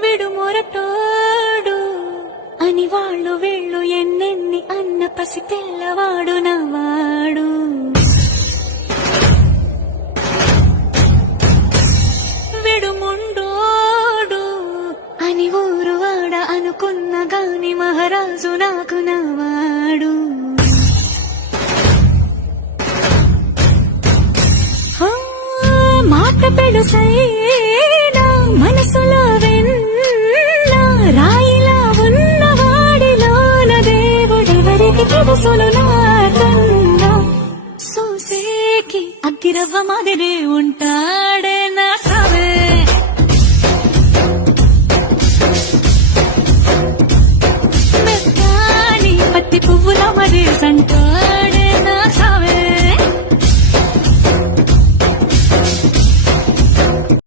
విడుమొరటోడు అని వాళ్ళు వీళ్ళు ఎన్నెన్ని అన్న పసి పిల్లవాడు నవాడు. విడుముండోడు అని ఊరు వాడ అనుకున్న గాని మహారాజు నాకు నవాడు. మాట పెడుసైనా మనసులో వెన్న రాయిలా ఉన్నవాడిలోన దేవుడెవరికి తెలుసును నాకన్నా. సూసేకి అగ్గిరవ్వ మాదిరే ఉంటా